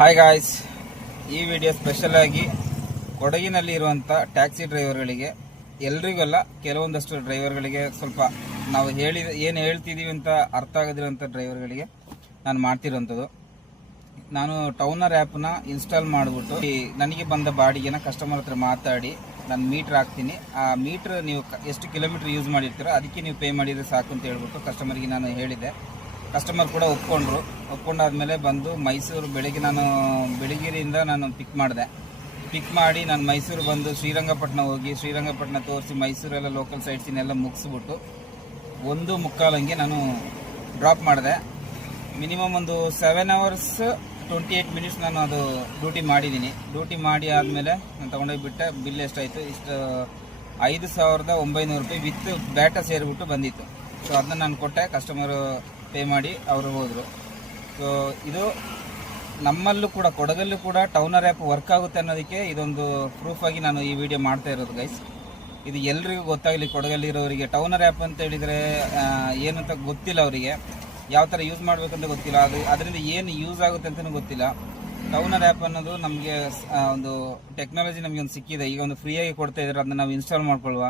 Hi guys, ಈ video special ಆಗಿ ಕೊಡಗಿನಲ್ಲಿ ಇರುವಂಥ ಟ್ಯಾಕ್ಸಿ ಡ್ರೈವರ್ಗಳಿಗೆ, ಎಲ್ರಿಗಲ್ಲ ಕೆಲವೊಂದಷ್ಟು ಡ್ರೈವರ್ಗಳಿಗೆ, ಸ್ವಲ್ಪ ನಾವು ಏನು ಹೇಳ್ತಿದ್ದೀವಿ ಅಂತ ಅರ್ಥ ಆಗದಿರೋಂಥ ಡ್ರೈವರ್ಗಳಿಗೆ ನಾನು ಮಾಡ್ತಿರೋಂಥದ್ದು. ನಾನು ಟೌನರ್ ಆ್ಯಪ್ನ ಇನ್ಸ್ಟಾಲ್ ಮಾಡಿಬಿಟ್ಟು ನನಗೆ ಬಂದ ಬಾಡಿಗೆನ ಕಸ್ಟಮರ್ ಹತ್ರ ಮಾತಾಡಿ ನಾನು ಮೀಟ್ರ್ ಹಾಕ್ತೀನಿ. ಆ ಮೀಟ್ರ್ ನೀವು ಎಷ್ಟು ಕಿಲೋಮೀಟ್ರ್ ಯೂಸ್ ಮಾಡಿರ್ತೀರೋ ಅದಕ್ಕೆ ನೀವು ಪೇ ಮಾಡಿದರೆ ಸಾಕು ಅಂತ ಹೇಳ್ಬಿಟ್ಟು ಕಸ್ಟಮರ್ಗೆ ನಾನು ಹೇಳಿದೆ. ಕಸ್ಟಮರ್ ಕೂಡ ಒಪ್ಕೊಂಡಾದ್ಮೇಲೆ ಬಂದು ಮೈಸೂರು ಬೆಳಗ್ಗೆಯಿಂದ ನಾನು ಪಿಕ್ ಮಾಡಿ ನಾನು ಮೈಸೂರು ಬಂದು ಶ್ರೀರಂಗಪಟ್ಟಣ ಹೋಗಿ ಶ್ರೀರಂಗಪಟ್ಟಣ ತೋರಿಸಿ ಮೈಸೂರೆಲ್ಲ ಲೋಕಲ್ ಸೈಟ್ಸಿನೆಲ್ಲ ಮುಗಿಸ್ಬಿಟ್ಟು 1:15 ನಾನು ಡ್ರಾಪ್ ಮಾಡಿದೆ. ಮಿನಿಮಮ್ ಒಂದು 7 hours 28 minutes ನಾನು ಅದು ಡ್ಯೂಟಿ ಮಾಡಿದ್ದೀನಿ. ಡ್ಯೂಟಿ ಮಾಡಿ ಆದಮೇಲೆ ನಾನು ತೊಗೊಂಡೋಗ್ಬಿಟ್ಟೆ. ಬಿಲ್ ಎಷ್ಟಾಯಿತು? ಇಷ್ಟು 5,900 ರೂಪಾಯಿ ವಿತ್ ಬ್ಯಾಟ ಸೇರಿಬಿಟ್ಟು ಬಂದಿತ್ತು. ಸೊ ಅದನ್ನ ನಾನು ಕೊಟ್ಟೆ, ಕಸ್ಟಮರು ಪೇ ಮಾಡಿ ಅವರು ಹೋದರು. ಸೊ ಇದು ನಮ್ಮಲ್ಲೂ ಕೂಡ, ಕೊಡಗಲ್ಲೂ ಕೂಡ ಟೌನರ್ ಆ್ಯಪ್ ವರ್ಕ್ ಆಗುತ್ತೆ ಅನ್ನೋದಕ್ಕೆ ಇದೊಂದು ಪ್ರೂಫ್ ಆಗಿ ನಾನು ಈ ವಿಡಿಯೋ ಮಾಡ್ತಾ ಇರೋದು ಗೈಸ್. ಇದು ಎಲ್ರಿಗೂ ಗೊತ್ತಾಗಲಿ. ಕೊಡಗಲ್ಲಿರೋರಿಗೆ ಟೌನರ್ ಆ್ಯಪ್ ಅಂತ ಹೇಳಿದರೆ ಏನಂತ ಗೊತ್ತಿಲ್ಲ, ಅವರಿಗೆ ಯಾವ ಥರ ಯೂಸ್ ಮಾಡಬೇಕಂತ ಗೊತ್ತಿಲ್ಲ, ಅದರಿಂದ ಏನು ಯೂಸ್ ಆಗುತ್ತೆ ಅಂತಲೂ ಗೊತ್ತಿಲ್ಲ. ಟೌನರ್ ಆ್ಯಪ್ ಅನ್ನೋದು ನಮಗೆ ಒಂದು ಟೆಕ್ನಾಲಜಿ ನಮಗೆ ಒಂದು ಸಿಕ್ಕಿದೆ. ಈಗ ಒಂದು ಫ್ರೀಯಾಗಿ ಕೊಡ್ತಾ ಇದ್ದಾರೆ, ಅದನ್ನ ನಾವು ಇನ್ಸ್ಟಾಲ್ ಮಾಡ್ಕೊಳ್ಳುವ.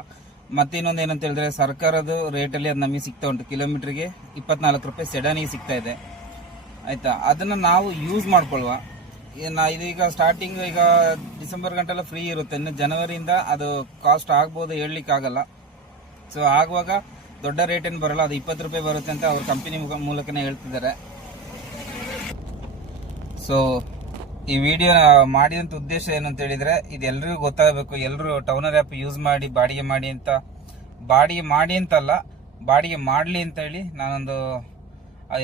ಮತ್ತೆ ಇನ್ನೊಂದು ಏನಂತ ಹೇಳಿದ್ರೆ, ಸರ್ಕಾರದ ರೇಟಲ್ಲಿ ಅದು ನಮಗೆ ಸಿಗ್ತಾ ಉಂಟು. ಕಿಲೋಮೀಟ್ರಿಗೆ 24 ರೂಪಾಯಿ ಸೆಡಾನಿಗೆ ಸಿಗ್ತಾ ಇದೆ, ಆಯಿತಾ? ಅದನ್ನು ನಾವು ಯೂಸ್ ಮಾಡ್ಕೊಳ್ಳುವ. ಇದೀಗ ಸ್ಟಾರ್ಟಿಂಗ್ ಈಗ ಡಿಸೆಂಬರ್ ಗಂಟೆಲ್ಲ ಫ್ರೀ ಇರುತ್ತೆ. ಇನ್ನು ಜನವರಿಯಿಂದ ಅದು ಕಾಸ್ಟ್ ಆಗ್ಬೋದು, ಹೇಳಲಿಕ್ಕಾಗಲ್ಲ. ಸೊ ಆಗುವಾಗ ದೊಡ್ಡ ರೇಟ್ ಏನು ಬರಲ್ಲ, ಅದು 20 ರೂಪಾಯಿ ಬರುತ್ತೆ ಅಂತ ಅವ್ರ ಕಂಪನಿ ಮೂಲಕನೇ ಹೇಳ್ತಿದ್ದಾರೆ. ಸೊ ಈ ವಿಡಿಯೋ ಮಾಡಿದಂಥ ಉದ್ದೇಶ ಏನಂತ ಹೇಳಿದರೆ, ಇದು ಎಲ್ರಿಗೂ ಗೊತ್ತಾಗಬೇಕು. ಎಲ್ಲರೂ ಟೌನರ್ ಆ್ಯಪ್ ಯೂಸ್ ಮಾಡಿ ಬಾಡಿಗೆ ಮಾಡಿ ಅಂತಲ್ಲ, ಬಾಡಿಗೆ ಮಾಡಲಿ ಅಂತ ಹೇಳಿ ನಾನೊಂದು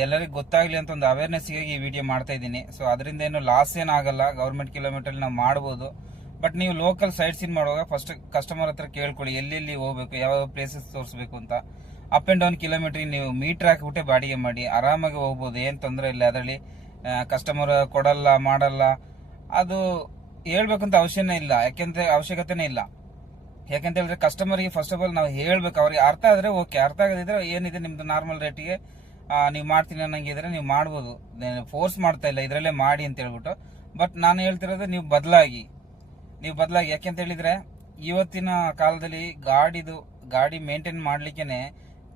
ಎಲ್ಲರಿಗೂ ಗೊತ್ತಾಗಲಿ ಅಂತ ಒಂದು ಅವೇರ್ನೆಸ್ಗಾಗಿ ಈ ವಿಡಿಯೋ ಮಾಡ್ತಾ ಇದ್ದೀನಿ. ಸೊ ಅದರಿಂದ ಏನು ಲಾಸ್ ಏನಾಗಲ್ಲ, ಗೌರ್ಮೆಂಟ್ ಕಿಲೋಮೀಟರ್ ನಾವು ಮಾಡ್ಬೋದು. ಬಟ್ ನೀವು ಲೋಕಲ್ ಸೈಟ್ ಸೀನ್ ಮಾಡುವಾಗ ಫಸ್ಟ್ ಕಸ್ಟಮರ್ ಹತ್ರ ಕೇಳ್ಕೊಳ್ಳಿ, ಎಲ್ಲೆಲ್ಲಿ ಹೋಗ್ಬೇಕು, ಯಾವ ಪ್ಲೇಸಸ್ ತೋರಿಸ್ಬೇಕು ಅಂತ. ಅಪ್ ಆ್ಯಂಡ್ ಡೌನ್ ಕಿಲೋಮೀಟ್ರಿಗೆ ನೀವು ಮೀಟ್ರ್ ಹಾಕಿಬಿಟ್ಟೆ ಬಾಡಿಗೆ ಮಾಡಿ ಆರಾಮಾಗಿ ಹೋಗ್ಬೋದು, ಏನು ತೊಂದರೆ ಇಲ್ಲ. ಅದರಲ್ಲಿ ಕಸ್ಟಮರ್ ಕೊಡಲ್ಲ ಮಾಡಲ್ಲ ಅದು ಹೇಳ್ಬೇಕಂತ ಅವಶ್ಯಕತೆನೇ ಇಲ್ಲ. ಯಾಕೆಂತ ಹೇಳಿದ್ರೆ ಕಸ್ಟಮರ್ಗೆ ಫಸ್ಟ್ ಆಫ್ ಆಲ್ ನಾವು ಹೇಳ್ಬೇಕು. ಅವ್ರಿಗೆ ಅರ್ಥ ಆದರೆ ಓಕೆ, ಅರ್ಥ ಆಗದಿದ್ರೆ ಏನಿದೆ ನಿಮ್ದು ನಾರ್ಮಲ್ ರೇಟಿಗೆ ನೀವು ಮಾಡ್ತೀನಿ ಅನ್ನಂಗಿದ್ರೆ ನೀವು ಮಾಡ್ಬೋದು. ಫೋರ್ಸ್ ಮಾಡ್ತಾ ಇಲ್ಲ, ಇದರಲ್ಲೇ ಮಾಡಿ ಅಂತ ಹೇಳ್ಬಿಟ್ಟು. ಬಟ್ ನಾನು ಹೇಳ್ತಿರೋದು ನೀವು ಬದಲಾಗಿ. ಯಾಕೆಂತ ಹೇಳಿದ್ರೆ ಇವತ್ತಿನ ಕಾಲದಲ್ಲಿ ಗಾಡಿ ಮೇಂಟೈನ್ ಮಾಡ್ಲಿಕ್ಕೆ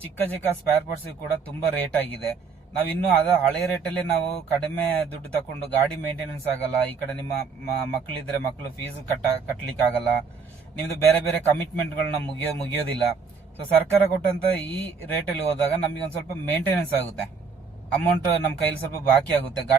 ಚಿಕ್ಕ ಸ್ಪೇರ್ ಪಾರ್ಟ್ಸ್ ಕೂಡ ತುಂಬಾ ರೇಟ್ ಆಗಿದೆ. ನಾವು ಇನ್ನೂ ಹಳೆ ರೇಟಲ್ಲಿ ನಾವು ಕಡಿಮೆ ದುಡ್ಡು ತಕೊಂಡು ಗಾಡಿ ಮೇಂಟೆನೆನ್ಸ್ ಆಗಲ್ಲ. ಈ ಕಡೆ ನಿಮ್ಮ ಮಕ್ಕಳಿದ್ರೆ ಮಕ್ಕಳು ಫೀಸ್ ಕಟ್ಟಲಿಕ್ಕೆ ಆಗಲ್ಲ. ನಿಮ್ದು ಬೇರೆ ಬೇರೆ ಕಮಿಟ್ಮೆಂಟ್ಗಳನ್ನ ಮುಗಿಯೋದಿಲ್ಲ. ಸೊ ಸರ್ಕಾರ ಕೊಟ್ಟಂತ ಈ ರೇಟಲ್ಲಿ ಹೋದಾಗ ನಮಗೆ ಒಂದು ಸ್ವಲ್ಪ ಮೇಂಟೆನೆನ್ಸ್ ಆಗುತ್ತೆ, ಅಮೌಂಟ್ ನಮ್ಮ ಕೈಲಿ ಸ್ವಲ್ಪ ಬಾಕಿ ಆಗುತ್ತೆ.